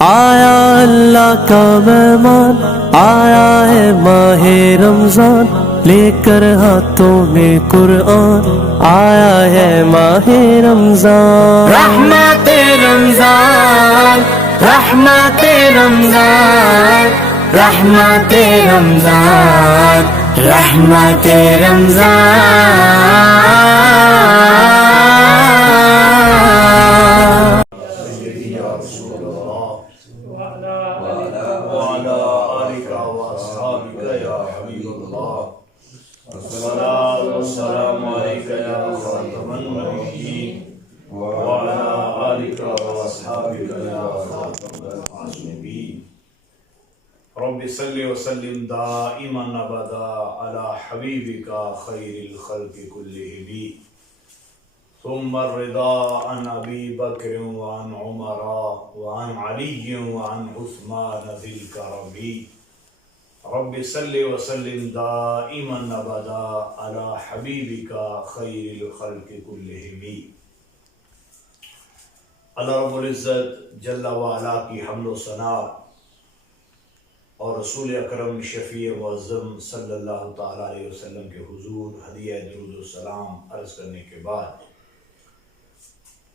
آیا اللہ کا مہمان، آیا ہے ماہ رمضان، لے کر ہاتھوں میں قرآن، آیا ہے ماہ رمضان، رحمت رمضان، رحمت رمضان، رحمت رمضان، رحمت رمضان۔ السلام علیکم یا خاتم النبیین وعلی آلک واصحابک یا خاتم المعصومین رب صل وسلم دائما ابدا علی حبیبک خیر الخلق کلہم ثم الرضا عن ابی بکر وعن عمر وعن علی وعن عثمان ذی الکرم رب صل وسلم دائما ابدا علی حبیبک خیر الخلق کلہم۔ اللہ رب العزت جل وعلا کی حمد و ثنا اور رسول اکرم شفیع معظم صلی اللہ تعالی علیہ وسلم کے حضور ہدیہ درود و سلام عرض کرنے کے بعد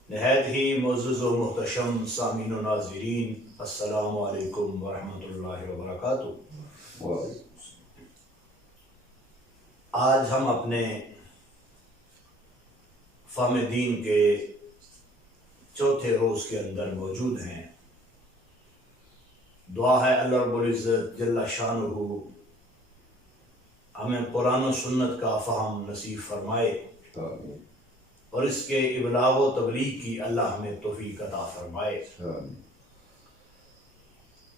نہایت ہی معزز و محتشم سامعین و ناظرین، السلام علیکم ورحمۃ اللہ وبرکاتہ۔ آج ہم اپنے فہم دین کے چوتھے روز کے اندر موجود ہیں۔ دعا ہے اللہ رب العزت جل شانہ ہمیں قرآن و سنت کا فہم نصیب فرمائے اور اس کے ابلاغ و تبلیغ کی اللہ ہمیں توفیق عطا فرمائے۔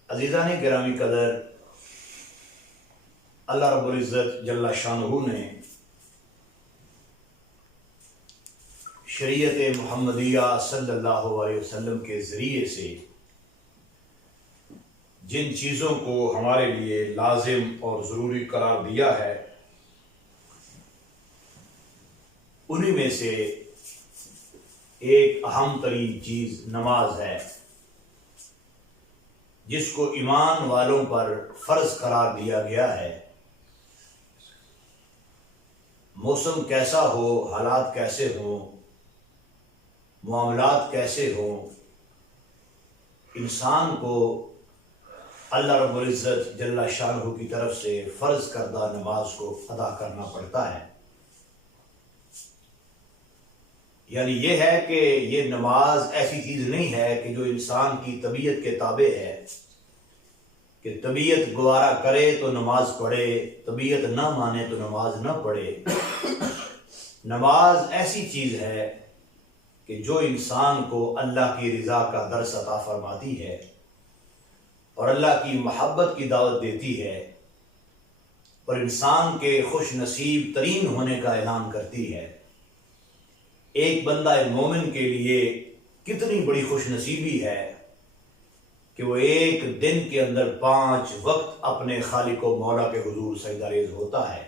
عزیزان گرامی قدر، اللہ رب العزت جل شانہ نے شریعت محمدیہ صلی اللہ علیہ وسلم کے ذریعے سے جن چیزوں کو ہمارے لیے لازم اور ضروری قرار دیا ہے، انہی میں سے ایک اہم ترین چیز نماز ہے، جس کو ایمان والوں پر فرض قرار دیا گیا ہے۔ موسم کیسا ہو، حالات کیسے ہوں، معاملات کیسے ہوں، انسان کو اللہ رب العزت جل شانہ کی طرف سے فرض کردہ نماز کو ادا کرنا پڑتا ہے۔ یعنی یہ ہے کہ یہ نماز ایسی چیز نہیں ہے کہ جو انسان کی طبیعت کے تابع ہے، کہ طبیعت گوارا کرے تو نماز پڑھے، طبیعت نہ مانے تو نماز نہ پڑھے۔ نماز ایسی چیز ہے کہ جو انسان کو اللہ کی رضا کا درس عطا فرماتی ہے اور اللہ کی محبت کی دعوت دیتی ہے اور انسان کے خوش نصیب ترین ہونے کا اعلان کرتی ہے۔ ایک بندہ مومن کے لیے کتنی بڑی خوش نصیبی ہے کہ وہ ایک دن کے اندر 5 وقت اپنے خالق و مولا کے حضور سجدہ ریز ہوتا ہے،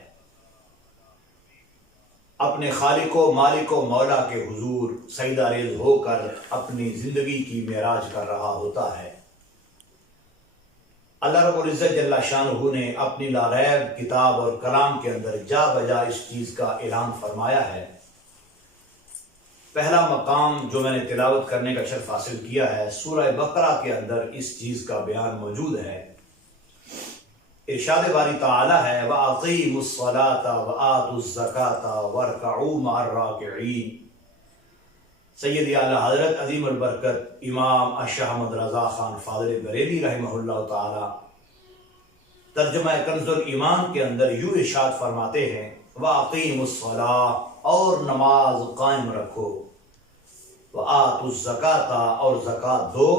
اپنے خالق و مالک و مولا کے حضور سجدہ ریز ہو کر اپنی زندگی کی معراج کر رہا ہوتا ہے۔ اللہ رب العزت جل شانہ نے اپنی لاریب کتاب اور کلام کے اندر جا بجا اس چیز کا اعلان فرمایا ہے۔ پہلا مقام جو میں نے تلاوت کرنے کا شرف حاصل کیا ہے، سورہ بقرہ کے اندر اس چیز کا بیان موجود ہے۔ ارشاد باری تعالی ہے وَأَقِیمُوا الصَّلَاةَ وَآتُوا الزَّکَاةَ وَارْکَعُوا مَعَ الرَّاکِعِینَ۔ سیدی اعلیٰ حضرت عظیم البرکت امام اشہ احمد رضا خان فاضل بریلوی رحمہ اللہ تعالی ترجمہ کنز الایمان کے اندر یوں ارشاد فرماتے ہیں وَأَقِیمُوا الصَّلَاةَ، اور نماز قائم رکھو، وَآتُوا الزَّکَاةَ، اور زکوٰۃ دو،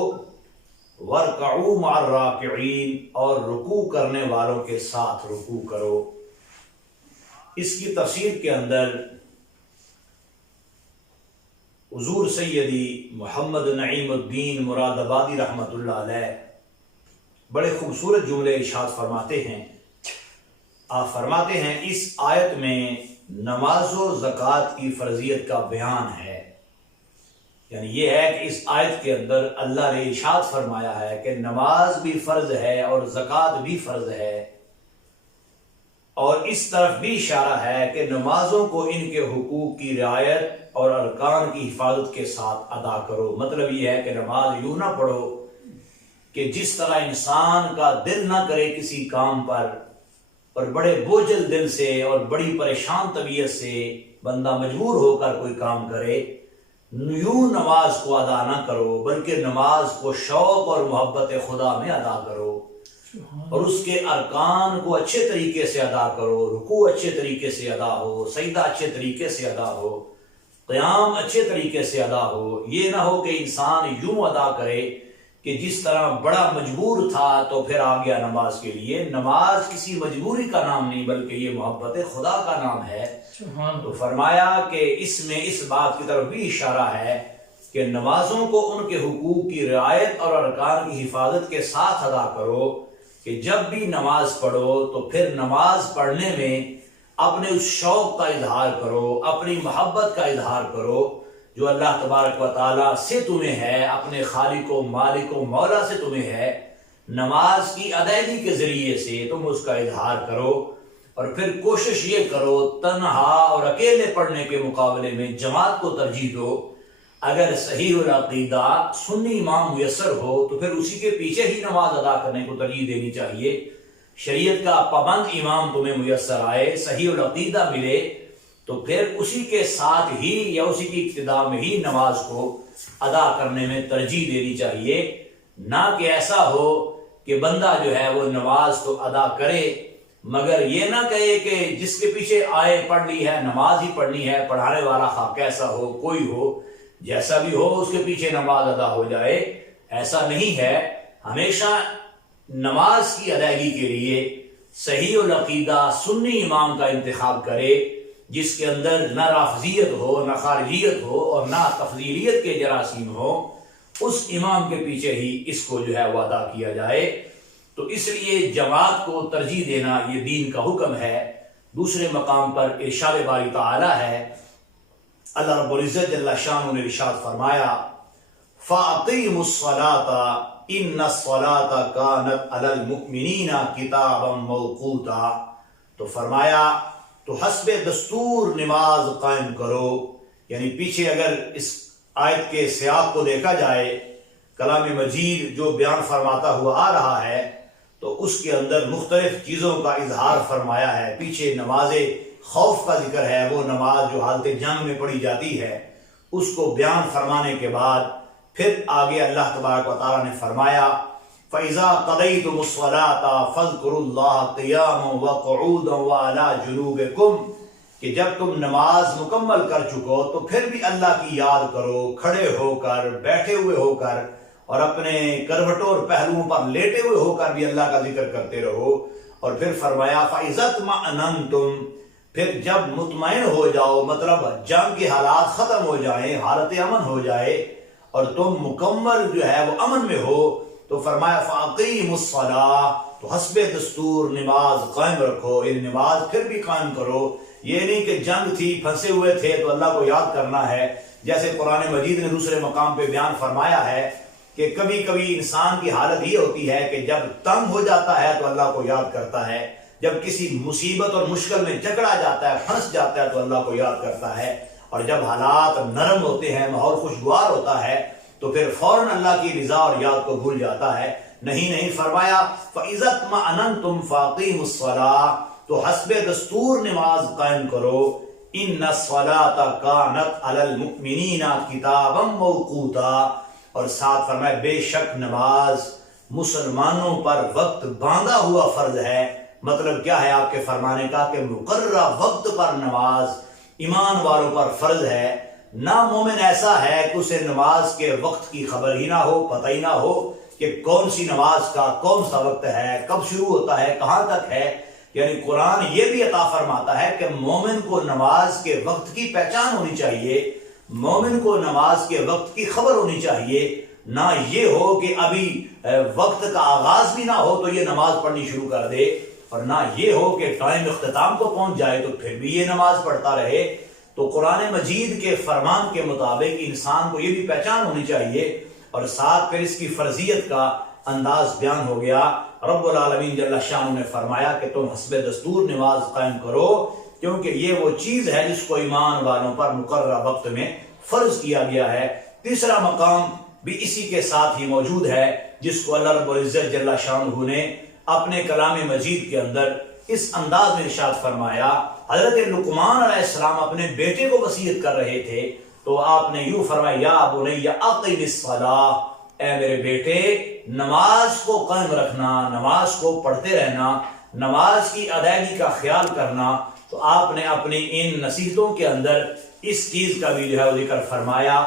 وَارْکَعُوا مَعَ الرَّاکِعِینَ، اور رکوع کرنے والوں کے ساتھ رکوع کرو۔ اس کی تفسیر کے اندر حضور سیدی محمد نعیم الدین مراد آبادی رحمۃ اللہ علیہ بڑے خوبصورت جملے ارشاد فرماتے ہیں۔ آپ فرماتے ہیں اس آیت میں نماز و زکوٰۃ کی فرضیت کا بیان ہے یعنی یہ ہے کہ اس آیت کے اندر اللہ نے ارشاد فرمایا ہے کہ نماز بھی فرض ہے اور زکوٰۃ بھی فرض ہے، اور اس طرف بھی اشارہ ہے کہ نمازوں کو ان کے حقوق کی رعایت اور ارکان کی حفاظت کے ساتھ ادا کرو۔ مطلب یہ ہے کہ نماز یوں نہ پڑھو کہ جس طرح انسان کا دل نہ کرے کسی کام پر، اور بڑے بوجھل دل سے اور بڑی پریشان طبیعت سے بندہ مجبور ہو کر کوئی کام کرے، یوں نماز کو ادا نہ کرو، بلکہ نماز کو شوق اور محبت خدا میں ادا کرو، اور اس کے ارکان کو اچھے طریقے سے ادا کرو، رکوع اچھے طریقے سے ادا ہو، سجدہ اچھے طریقے سے ادا ہو، قیام اچھے طریقے سے ادا ہو۔ یہ نہ ہو کہ انسان یوں ادا کرے کہ جس طرح بڑا مجبور تھا تو پھر آ گیا نماز کے لیے۔ نماز کسی مجبوری کا نام نہیں بلکہ یہ محبت خدا کا نام ہے۔ تو فرمایا کہ اس میں اس بات کی طرف بھی اشارہ ہے کہ نمازوں کو ان کے حقوق کی رعایت اور ارکان کی حفاظت کے ساتھ ادا کرو، کہ جب بھی نماز پڑھو تو پھر نماز پڑھنے میں اپنے اس شوق کا اظہار کرو، اپنی محبت کا اظہار کرو جو اللہ تبارک و تعالیٰ سے تمہیں ہے، اپنے خالق و مالک و مولا سے تمہیں ہے۔ نماز کی ادائیگی کے ذریعے سے تم اس کا اظہار کرو، اور پھر کوشش یہ کرو تنہا اور اکیلے پڑھنے کے مقابلے میں جماعت کو ترجیح دو۔ اگر صحیح العقیدہ سنی امام میسر ہو تو پھر اسی کے پیچھے ہی نماز ادا کرنے کو ترجیح دینی چاہیے۔ شریعت کا پابند امام تمہیں میسر آئے، صحیح العقیدہ ملے، تو پھر اسی کے ساتھ ہی یا اسی کی ابتدا میں ہی نماز کو ادا کرنے میں ترجیح دینی چاہیے، نہ کہ ایسا ہو کہ بندہ جو ہے وہ نماز تو ادا کرے مگر یہ نہ کہے کہ جس کے پیچھے آئے پڑھ لی ہے نماز ہی پڑھنی ہے، پڑھانے والا خواہ کیسا ہو، کوئی ہو، جیسا بھی ہو اس کے پیچھے نماز ادا ہو جائے۔ ایسا نہیں ہے، ہمیشہ نماز کی ادائیگی کے لیے صحیح العقیدہ سنی امام کا انتخاب کرے، جس کے اندر نہ رافضیت ہو، نہ خارجیت ہو، اور نہ تفضیلیت کے جراثیم ہو، اس امام کے پیچھے ہی اس کو جو ہے وہ ادا کیا جائے۔ تو اس لیے جماعت کو ترجیح دینا یہ دین کا حکم ہے۔ دوسرے مقام پر ارشاد باری تعالی ہے، اللہ رب العزت جل شانہ نے ارشاد فرمایا فَأَقِیمُوا الصَّلَاةَ إِنَّ الصَّلَاةَ كَانَتْ عَلَى الْمُؤْمِنِينَ كِتَابًا مَوْقُوتًا، تو فرمایا تو حسب دستور نماز قائم کرو۔ یعنی پیچھے اگر اس آیت کے سیاق کو دیکھا جائے، کلام مجید جو بیان فرماتا ہوا آ رہا ہے تو اس کے اندر مختلف چیزوں کا اظہار فرمایا ہے۔ پیچھے نماز خوف کا ذکر ہے، وہ نماز جو حالت جنگ میں پڑھی جاتی ہے، اس کو بیان فرمانے کے بعد پھر آگے اللہ تبارک و تعالیٰ نے فرمایا فَإِذَا قَضَيْتُمُ الصَّلَاةَ فَاذْكُرُوا اللَّهَ قِيَامًا وَقُعُودًا وَعَلَى جُنُوبِكُمْ، کہ جب تم نماز مکمل کر چکو تو پھر بھی اللہ کی یاد کرو، کھڑے ہو کر، بیٹھے ہوئے ہو کر، اور اپنے کروٹوں اور پہلوؤں پر لیٹے ہوئے ہو کر بھی اللہ کا ذکر کرتے رہو۔ اور پھر فرمایا فَإِذَا اطْمَأْنَنْتُمْ، پھر جب مطمئن ہو جاؤ، مطلب جنگ کے حالات ختم ہو جائیں، حالت امن ہو جائے اور تم مکمل جو ہے وہ امن میں ہو، تو فرمایا فَأَقِیمُوا الصَّلَاةَ، تو حسب دستور نماز قائم رکھو۔ یہ نماز پھر بھی قائم کرو، یہ نہیں کہ جنگ تھی، پھنسے ہوئے تھے تو اللہ کو یاد کرنا ہے۔ جیسے قرآن مجید نے دوسرے مقام پہ بیان فرمایا ہے کہ کبھی کبھی انسان کی حالت یہ ہوتی ہے کہ جب تنگ ہو جاتا ہے تو اللہ کو یاد کرتا ہے، جب کسی مصیبت اور مشکل میں جکڑا جاتا ہے، پھنس جاتا ہے تو اللہ کو یاد کرتا ہے، اور جب حالات نرم ہوتے ہیں، ماحول خوشگوار ہوتا ہے تو پھر فوراً اللہ کی رضا اور یاد کو بھول جاتا ہے۔ نہیں فرمایا فَإِذَا اطْمَأْنَنْتُمْ فَأَقِیمُوا الصَّلَاةَ، تو حسب دستور نماز قائم کرو۔ إِنَّ الصَّلَاةَ كَانَتْ عَلَى الْمُؤْمِنِينَ كِتَابًا مَوْقُوتًا، اور ساتھ فرمایا بے شک نماز مسلمانوں پر وقت باندھا ہوا فرض ہے۔ مطلب کیا ہے آپ کے فرمانے کا کہ مقررہ وقت پر نماز ایمان والوں پر فرض ہے۔ نامومن ایسا ہے کہ اسے نماز کے وقت کی خبر ہی نہ ہو، پتہ ہی نہ ہو کہ کون سی نماز کا کون سا وقت ہے، کب شروع ہوتا ہے، کہاں تک ہے۔ یعنی قرآن یہ بھی عطا فرماتا ہے کہ مومن کو نماز کے وقت کی پہچان ہونی چاہیے، مومن کو نماز کے وقت کی خبر ہونی چاہیے، نہ یہ ہو کہ ابھی وقت کا آغاز بھی نہ ہو تو یہ نماز پڑھنی شروع کر دے، اور نہ یہ ہو کہ ٹائم اختتام کو پہنچ جائے تو پھر بھی یہ نماز پڑھتا رہے۔ تو قرآن مجید کے فرمان کے مطابق انسان کو یہ بھی پہچان ہونی چاہیے، اور ساتھ پھر اس کی فرضیت کا انداز بیان ہو گیا۔ رب العالمین جل شانہ نے فرمایا کہ تم حسب دستور نماز قائم کرو، کیونکہ یہ وہ چیز ہے جس کو ایمان والوں پر مقررہ وقت میں فرض کیا گیا ہے۔ تیسرا مقام بھی اسی کے ساتھ ہی موجود ہے، جس کو اللہ رب العزت جل شانہ نے اپنے کلام مجید کے اندر اس انداز میں ارشاد فرمایا۔ حضرت لقمان علیہ السلام اپنے بیٹے کو وصیت کر رہے تھے تو آپ نے یوں فرمایا، یا بنی اقم الصلاۃ، اے میرے بیٹے نماز کو قائم رکھنا، نماز کو پڑھتے رہنا، نماز کی ادائیگی کا خیال کرنا۔ تو آپ نے اپنی ان نصیحتوں کے اندر اس چیز کا بھی جو ہے ذکر فرمایا،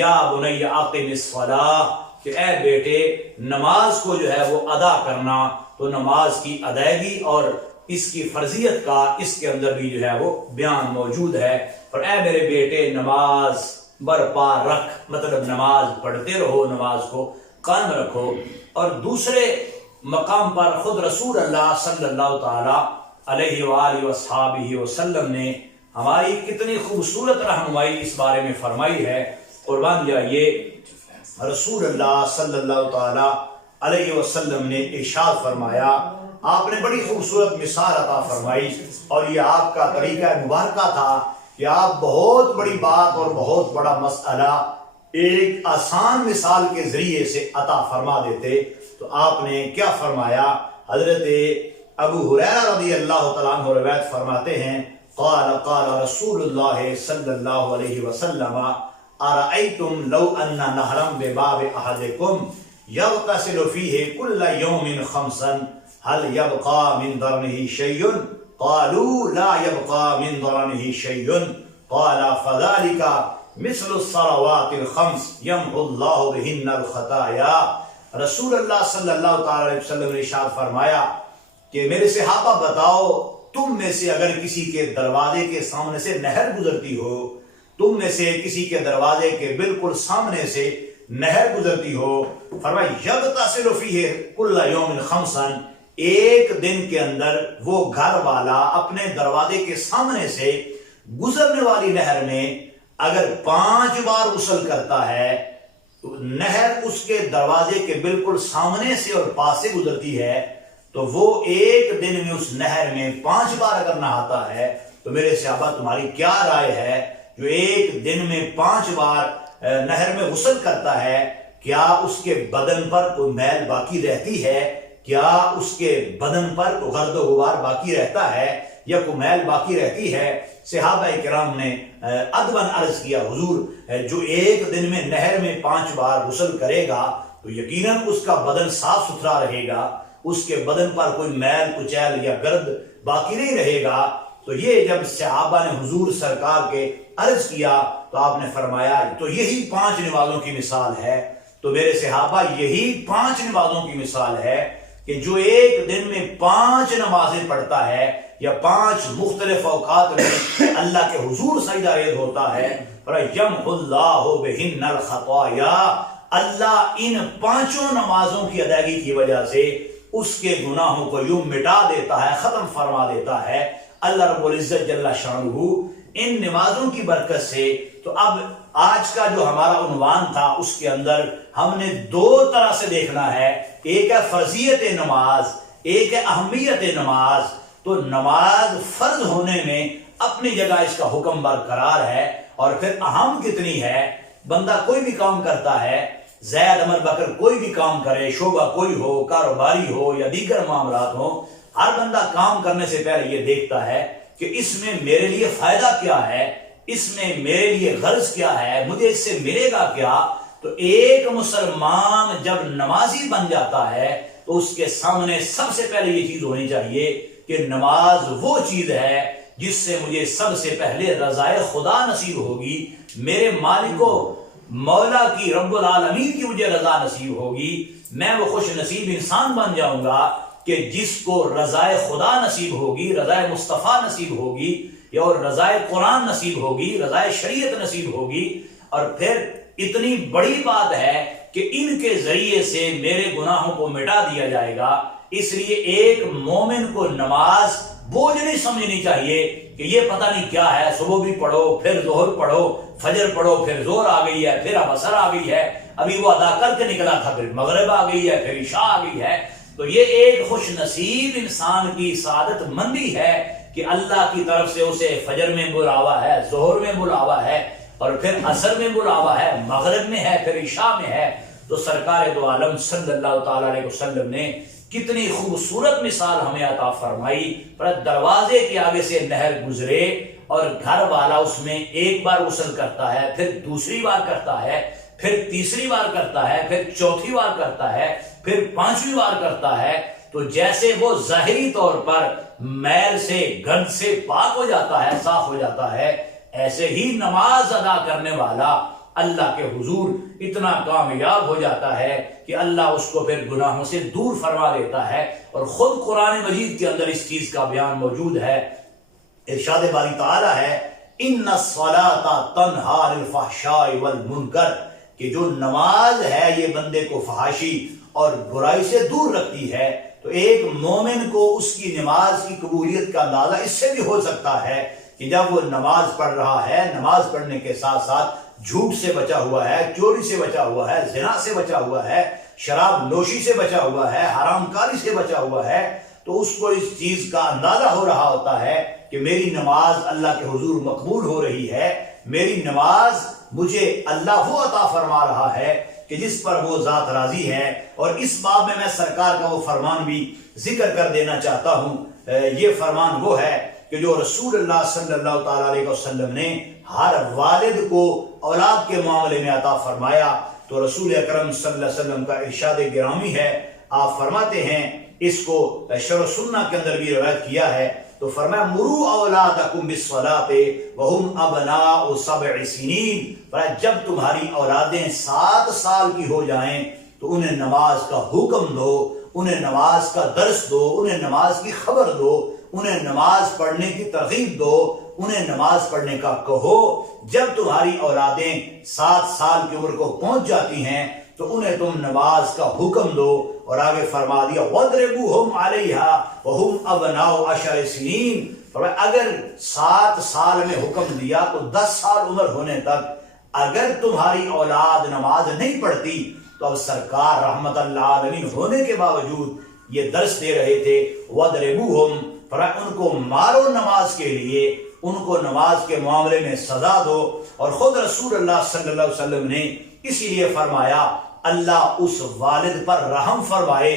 یا بنی اقم الصلاۃ، کہ اے بیٹے نماز کو جو ہے وہ ادا کرنا۔ تو نماز کی ادائیگی اور اس کی فرضیت کا اس کے اندر بھی جو ہے وہ بیان موجود ہے۔ اور اے میرے بیٹے نماز برپا رکھ، مطلب نماز پڑھتے رہو، نماز کو قائم رکھو۔ اور دوسرے مقام پر خود رسول اللہ صلی اللہ تعالی علیہ وآلہ وصحابہ وسلم نے ہماری کتنی خوبصورت رہنمائی اس بارے میں فرمائی ہے۔ قربان جائیے رسول اللہ صلی اللہ تعالی علیہ وسلم نے ارشاد فرمایا، آپ نے بڑی خوبصورت مثال عطا فرمائی، اور یہ آپ کا طریقہ مبارکہ تھا کہ آپ بہت بڑی بات اور بہت بڑا مسئلہ ایک آسان مثال کے ذریعے سے عطا فرما دیتے۔ تو آپ نے کیا فرمایا؟ حضرت ابو ہریرہ رضی اللہ تعالیٰ عنہ روایت فرماتے ہیں، قال قال رسول اللہ صلی اللہ علیہ وسلم ارأیتم لو ان نہرا بباب احدکم یغتسل فیہ کل یوم خمسا هل يبقى من درنه شيء؟ قالوا لا يبقى من درنه شيء قال فذلك مثل الصلوات الخمس يمحو الله بهن الخطايا۔ رسول اللہ صلی اللہ تعالی علیہ وسلم نے ارشاد فرمایا کہ میرے صحابہ بتاؤ، تم میں سے اگر کسی کے دروازے کے سامنے سے نہر گزرتی ہو، تم میں سے کسی کے دروازے کے بالکل سامنے سے نہر گزرتی ہو، فرمایا یغتسل فیہ کل یوم خمسا، ایک دن کے اندر وہ گھر والا اپنے دروازے کے سامنے سے گزرنے والی نہر میں اگر 5 بار غسل کرتا ہے، تو نہر اس کے دروازے کے بالکل سامنے سے اور پاس سے گزرتی ہے، تو وہ ایک دن میں اس نہر میں 5 بار اگر نہاتا ہے، تو میرے صحابہ تمہاری کیا رائے ہے جو ایک دن میں 5 بار نہر میں غسل کرتا ہے، کیا اس کے بدن پر کوئی میل باقی رہتی ہے؟ کیا اس کے بدن پر گرد و غبار باقی رہتا ہے یا کوئی میل باقی رہتی ہے؟ صحابہ کرام نے ادباً عرض کیا، حضور جو ایک دن میں نہر میں 5 بار غسل کرے گا تو یقیناً اس کا بدن صاف ستھرا رہے گا، اس کے بدن پر کوئی میل کچیل یا گرد باقی نہیں رہے گا۔ تو یہ جب صحابہ نے حضور سرکار کے عرض کیا تو آپ نے فرمایا تو یہی 5 نمازوں کی مثال ہے۔ تو میرے صحابہ یہی 5 نمازوں کی مثال ہے کہ جو ایک دن میں 5 نمازیں پڑھتا ہے یا 5 مختلف اوقات میں اللہ کے حضور سجدہ ریز ہوتا ہے، یمحو اللہ بہن الخطایا، اللہ ان 5 نمازوں کی ادائیگی کی وجہ سے اس کے گناہوں کو یوں مٹا دیتا ہے، ختم فرما دیتا ہے اللہ رب العزت جل شانہ ان نمازوں کی برکت سے۔ تو اب آج کا جو ہمارا عنوان تھا اس کے اندر ہم نے 2 طرح سے دیکھنا ہے، ایک ہے فرضیت نماز، ایک ہے اہمیت نماز۔ تو نماز فرض ہونے میں اپنی جگہ اس کا حکم برقرار ہے، اور پھر اہم کتنی ہے۔ بندہ کوئی بھی کام کرتا ہے، زید عمر بکر کوئی بھی کام کرے، شعبہ کوئی ہو، کاروباری ہو یا دیگر معاملات ہو، ہر بندہ کام کرنے سے پہلے یہ دیکھتا ہے کہ اس میں میرے لیے فائدہ کیا ہے، اس میں میرے لیے غرض کیا ہے، مجھے اس سے ملے گا کیا۔ تو ایک مسلمان جب نمازی بن جاتا ہے تو اس کے سامنے سب سے پہلے یہ چیز ہونی چاہیے کہ نماز وہ چیز ہے جس سے مجھے سب سے پہلے رضائے خدا نصیب ہوگی، میرے مالک و مولا کی رب العالمین کی مجھے رضا نصیب ہوگی، میں وہ خوش نصیب انسان بن جاؤں گا کہ جس کو رضائے خدا نصیب ہوگی، رضائے مصطفیٰ نصیب ہوگی، یا اور رضائے قرآن نصیب ہوگی، رضائے شریعت نصیب ہوگی۔ اور پھر اتنی بڑی بات ہے کہ ان کے ذریعے سے میرے گناہوں کو مٹا دیا جائے گا۔ اس لیے ایک مومن کو نماز بوجھ نہیں سمجھنی چاہیے کہ یہ پتہ نہیں کیا ہے، صبح بھی پڑھو پھر ظہر پڑھو، فجر پڑھو پھر زور آ گئی ہے، پھر اب عصر آ گئی ہے، ابھی وہ ادا کر کے نکلا تھا پھر مغرب آ گئی ہے، پھر عشاء آ گئی ہے۔ تو یہ ایک خوش نصیب انسان کی سعادت مندی ہے کہ اللہ کی طرف سے اسے فجر میں بلاوا ہے، ظہر میں بلاوا ہے، اور پھر عصر میں بلاوا ہے، مغرب میں ہے، پھر عشاء میں ہے۔ تو سرکار دو عالم صلی اللہ تعالی علیہ وسلم نے کتنی خوبصورت مثال ہمیں عطا فرمائی۔ پر دروازے کے آگے سے نہر گزرے اور گھر والا اس میں ایک بار غسل کرتا ہے، پھر دوسری بار کرتا ہے، پھر تیسری بار کرتا ہے، پھر چوتھی بار کرتا ہے، پھر پانچویں بار کرتا ہے، تو جیسے وہ ظاہری طور پر میل سے گند سے پاک ہو جاتا ہے، صاف ہو جاتا ہے، ایسے ہی نماز ادا کرنے والا اللہ کے حضور اتنا کامیاب ہو جاتا ہے کہ اللہ اس کو پھر گناہوں سے دور فرما دیتا ہے۔ اور خود قرآن مجید کے اندر اس چیز کا بیان موجود ہے، ارشاد باری تعالی ہے ان الصلاۃ تنہی عن الفحشاء والمنکر، کہ جو نماز ہے یہ بندے کو فحاشی اور برائی سے دور رکھتی ہے۔ تو ایک مومن کو اس کی نماز کی قبولیت کا اندازہ اس سے بھی ہو سکتا ہے کہ جب وہ نماز پڑھ رہا ہے، نماز پڑھنے کے ساتھ ساتھ جھوٹ سے بچا ہوا ہے، چوری سے بچا ہوا ہے، زنا سے بچا ہوا ہے، شراب نوشی سے بچا ہوا ہے، حرام کاری سے بچا ہوا ہے، تو اس کو اس چیز کا اندازہ ہو رہا ہوتا ہے کہ میری نماز اللہ کے حضور مقبول ہو رہی ہے، میری نماز مجھے اللہ وہ عطا فرما رہا ہے کہ جس پر وہ ذات راضی ہے۔ اور اس باب میں سرکار کا وہ فرمان بھی ذکر کر دینا چاہتا ہوں۔ یہ فرمان وہ ہے کہ جو رسول اللہ صلی اللہ تعالی علیہ وسلم نے ہر والد کو اولاد کے معاملے میں عطا فرمایا۔ تو رسول اکرم صلی اللہ علیہ وسلم کا ارشاد گرامی ہے، آپ فرماتے ہیں، اس کو شرح سنہ کے اندر بھی روایت کیا ہے، تو فرمایا مروا اولادکم بالصلاۃ وهم ابناء 7 سنین، جب تمہاری اولادیں 7 سال کی ہو جائیں تو انہیں نماز کا حکم دو، انہیں نماز کا درس دو، انہیں نماز کی خبر دو، انہیں نماز پڑھنے کی ترغیب دو، انہیں نماز پڑھنے کا کہو۔ جب تمہاری اولادیں 7 سال کی عمر کو پہنچ جاتی ہیں تو انہیں تم نماز کا حکم دو، اور آگے فرما دیا وَاضْرِبُوهُمْ عَلَيْهَا وَهُمْ أَبْنَاءُ 10 سنین۔ اگر 7 سال میں حکم دیا تو 10 سال عمر ہونے تک اگر تمہاری اولاد نماز نہیں پڑھتی تو اب سرکار رحمت اللہ عالمین ہونے کے باوجود یہ درس دے رہے تھے وَاضْرِبُوهُمْ، ان کو مارو نماز کے لیے، ان کو نماز کے معاملے میں سزا دو۔ اور خود رسول اللہ صلی اللہ علیہ وسلم نے اسی لیے فرمایا اللہ اس والد پر رحم فرمائے،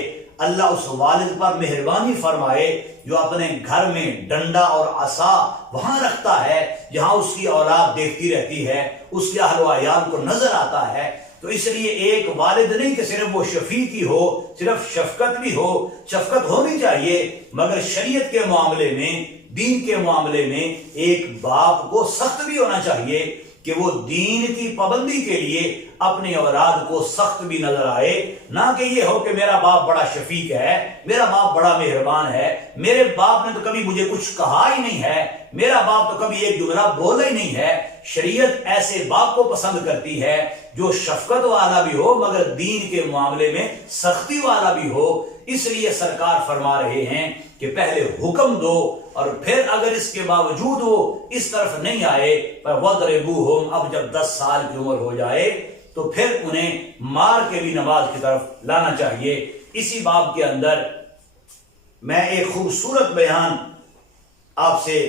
اللہ اس والد پر مہربانی فرمائے جو اپنے گھر میں ڈنڈا اور عصا وہاں رکھتا ہے جہاں اس کی اولاد دیکھتی رہتی ہے، اس کے اہل و عیال کو نظر آتا ہے۔ تو اس لیے ایک والد نہیں کہ صرف وہ شفیق ہی ہو، صرف شفقت بھی ہو، شفقت ہونی چاہیے، مگر شریعت کے معاملے میں، دین کے معاملے میں ایک باپ کو سخت بھی ہونا چاہیے کہ وہ دین کی پابندی کے لیے اپنی اولاد کو سخت بھی نظر آئے، نہ کہ یہ ہو کہ میرا باپ بڑا شفیق ہے، میرا باپ بڑا مہربان ہے، میرے باپ نے تو کبھی مجھے کچھ کہا ہی نہیں ہے، میرا باپ تو کبھی ایک جملہ بولا ہی نہیں ہے۔ شریعت ایسے باپ کو پسند کرتی ہے جو شفقت والا بھی ہو مگر دین کے معاملے میں سختی والا بھی ہو۔ اس لیے سرکار فرما رہے ہیں کہ پہلے حکم دو، اور پھر اگر اس کے باوجود وہ اس طرف نہیں آئے وَاضْرِبُوهُمْ، اب جب 10 سال کی عمر ہو جائے تو پھر انہیں مار کے بھی نماز کی طرف لانا چاہیے۔ اسی باب کے اندر میں ایک خوبصورت بیان آپ سے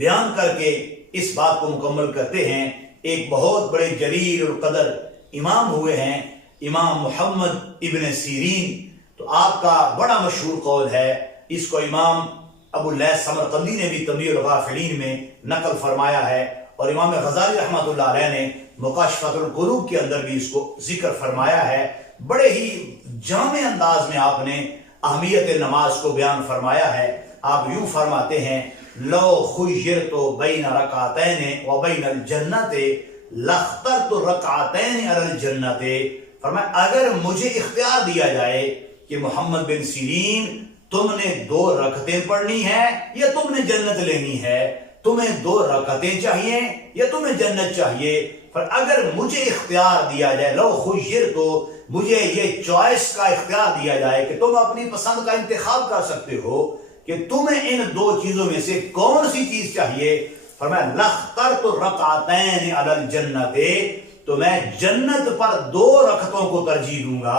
بیان کر کے اس بات کو مکمل کرتے ہیں۔ ایک بہت بڑے جلیل اور قدر امام ہوئے ہیں، امام محمد ابن سیرین۔ تو آپ کا بڑا مشہور قول ہے، اس کو امام ابو اللیث سمرقندی نے بھی تنبیہ الغافلین میں نقل فرمایا ہے، اور امام غزالی رحمۃ اللہ علیہ نے مکاشفۃ القلوب کے اندر بھی اس کو ذکر فرمایا ہے۔ بڑے ہی جامع انداز میں آپ نے اہمیت نماز کو بیان فرمایا ہے۔ آپ یوں فرماتے ہیں لو خیرت بین رکعتین و بین الجنت لاخترت رکعتین علی الجنت، فرمایا اگر مجھے اختیار دیا جائے کہ محمد بن سیرین تم نے 2 رکعتیں پڑھنی ہے یا تم نے جنت لینی ہے، تمہیں 2 رکعتیں چاہیے یا تمہیں جنت چاہیے، پر اگر مجھے اختیار دیا جائے لو خیر، تو مجھے یہ چوائس کا اختیار دیا جائے کہ تم اپنی پسند کا انتخاب کر سکتے ہو کہ تمہیں ان دو چیزوں میں سے کون سی چیز چاہیے؟ فرمایا لَخْتَرْتُ الرَّكْعَتَيْنِ عَلَى الْجَنَّةِ، تو میں جنت پر 2 رکعتوں کو ترجیح دوں گا۔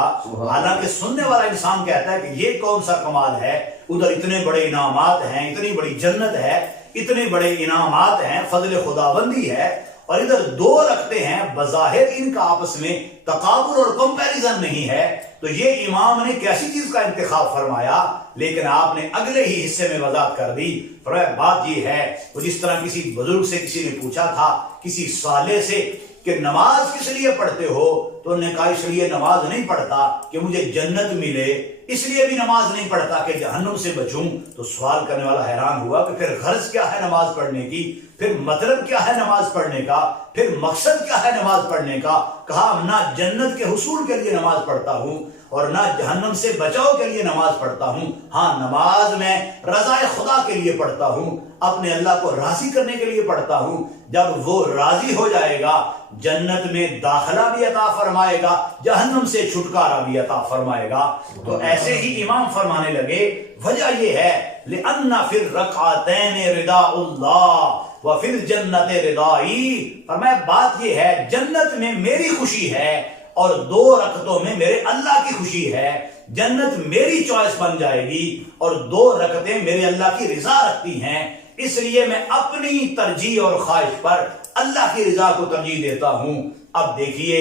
حالانکہ سننے والا انسان کہتا ہے کہ یہ کون سا کمال ہے، ادھر اتنے بڑے انعامات ہیں، اتنی بڑی جنت ہے، اتنے بڑے انعامات ہیں، فضل خداوندی ہے، اور ادھر 2 رکھتے ہیں، بظاہر ان کا آپس میں تقابل اور کمپیریزن نہیں ہے، تو یہ امام نے کیسی چیز کا انتخاب فرمایا؟ لیکن آپ نے اگلے ہی حصے میں وضاحت کر دی۔ فرمایا بات یہ ہے، وہ جس طرح کسی بزرگ سے کسی نے پوچھا تھا، کسی صالح سے، کہ نماز کس لیے پڑھتے ہو؟ تو انہوں نے کہا اس لیے نماز نہیں پڑھتا کہ مجھے جنت ملے، اس لیے بھی نماز نہیں پڑھتا کہ جہنم سے بچوں۔ تو سوال کرنے والا حیران ہوا کہ پھر غرض کیا ہے نماز پڑھنے کی، پھر مطلب کیا ہے نماز پڑھنے کا، پھر مقصد کیا ہے نماز پڑھنے کا؟ کہا نہ جنت کے حصول کے لیے نماز پڑھتا ہوں اور نہ جہنم سے بچاؤ کے لیے نماز پڑھتا ہوں، ہاں نماز میں رضا خدا کے لیے پڑھتا ہوں، اپنے اللہ کو راضی کرنے کے لیے پڑھتا ہوں۔ جب وہ راضی ہو جائے گا جنت میں داخلہ بھی عطا فرمائے گا، جہنم سے چھٹکارا بھی عطا فرمائے گا۔ تو ایسے ہی امام فرمانے لگے وجہ یہ ہے لِأَنَّ فِي الرَّكْعَتَيْنِ رِضَاءُ اللَّهِ وَفِي الْجَنَّةِ رِضَائِي، فرمایا بات یہ ہے جنت میں میری خوشی ہے اور 2 رکعتوں میں میرے اللہ کی خوشی ہے۔ جنت میری چوائس بن جائے گی اور 2 رکعتیں میرے اللہ کی رضا رکھتی ہیں، اس لیے میں اپنی ترجیح اور خواہش پر اللہ کی رضا کو ترجیح دیتا ہوں۔ اب دیکھیے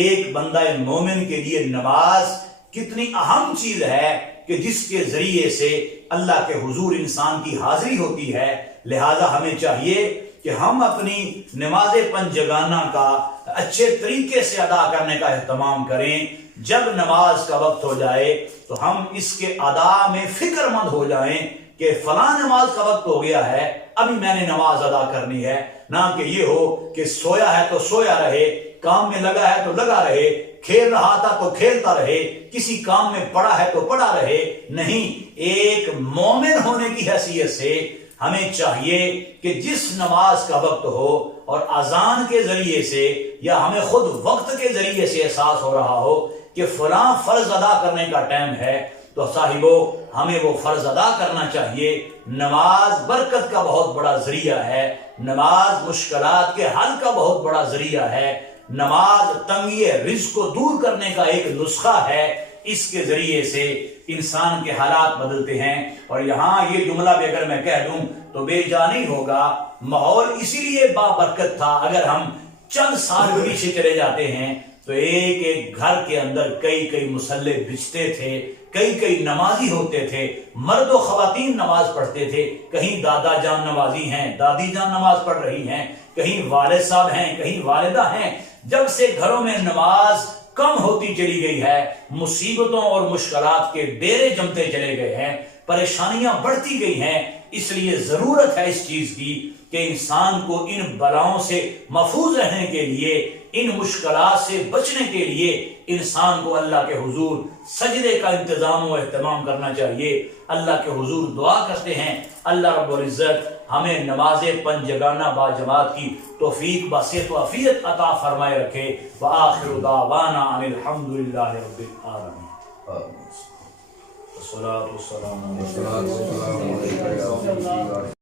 ایک بندہ مومن کے لیے نماز کتنی اہم چیز ہے کہ جس کے ذریعے سے اللہ کے حضور انسان کی حاضری ہوتی ہے۔ لہذا ہمیں چاہیے کہ ہم اپنی نماز 5 جگانہ کا اچھے طریقے سے ادا کرنے کا اہتمام کریں۔ جب نماز کا وقت ہو جائے تو ہم اس کے ادا میں فکر مند ہو جائیں کہ فلاں نماز کا وقت ہو گیا ہے، ابھی میں نے نماز ادا کرنی ہے، نہ کہ یہ ہو کہ سویا ہے تو سویا رہے، کام میں لگا ہے تو لگا رہے، کھیل رہا تھا تو کھیلتا رہے، کسی کام میں پڑا ہے تو پڑا رہے۔ نہیں، ایک مومن ہونے کی حیثیت سے ہمیں چاہیے کہ جس نماز کا وقت ہو اور اذان کے ذریعے سے یا ہمیں خود وقت کے ذریعے سے احساس ہو رہا ہو کہ فلاں فرض ادا کرنے کا ٹائم ہے، تو صاحبو ہمیں وہ فرض ادا کرنا چاہیے۔ نماز برکت کا بہت بڑا ذریعہ ہے، نماز مشکلات کے حل کا بہت بڑا ذریعہ ہے، نماز تنگی رزق کو دور کرنے کا ایک نسخہ ہے۔ اس کے ذریعے سے انسان کے حالات بدلتے ہیں۔ اور یہاں یہ جملہ بھی اگر میں کہہ دوں تو بے جا نہیں ہوگا، ماحول اسی لیے بابرکت تھا۔ اگر ہم چند سال پیچھے چلے جاتے ہیں تو ایک ایک گھر کے اندر کئی مصلے بچھتے تھے، کئی نمازی ہوتے تھے، مرد و خواتین نماز پڑھتے تھے، کہیں دادا جان نمازی ہیں، دادی جان نماز پڑھ رہی ہیں، کہیں والد صاحب ہیں، کہیں والدہ ہیں۔ جب سے گھروں میں نماز کم ہوتی چلی گئی ہے، مصیبتوں اور مشکلات کے ڈیرے جمتے چلے گئے ہیں، پریشانیاں بڑھتی گئی ہیں، اس لیے ضرورت ہے اس چیز کی کہ انسان کو ان بلاؤں سے محفوظ رہنے کے لیے، ان مشکلات سے بچنے کے لیے انسان کو اللہ کے حضور سجدے کا انتظام و اہتمام کرنا چاہیے۔ اللہ کے حضور دعا کرتے ہیں اللہ رب العزت ہمیں نماز 5 جگانہ با جماعت کی توفیق بصیحت و عافیت عطا فرمائے رکھے۔ وآخر دعوانا ان الحمدللہ رب العالمین۔ والصلاة والسلام علیکم۔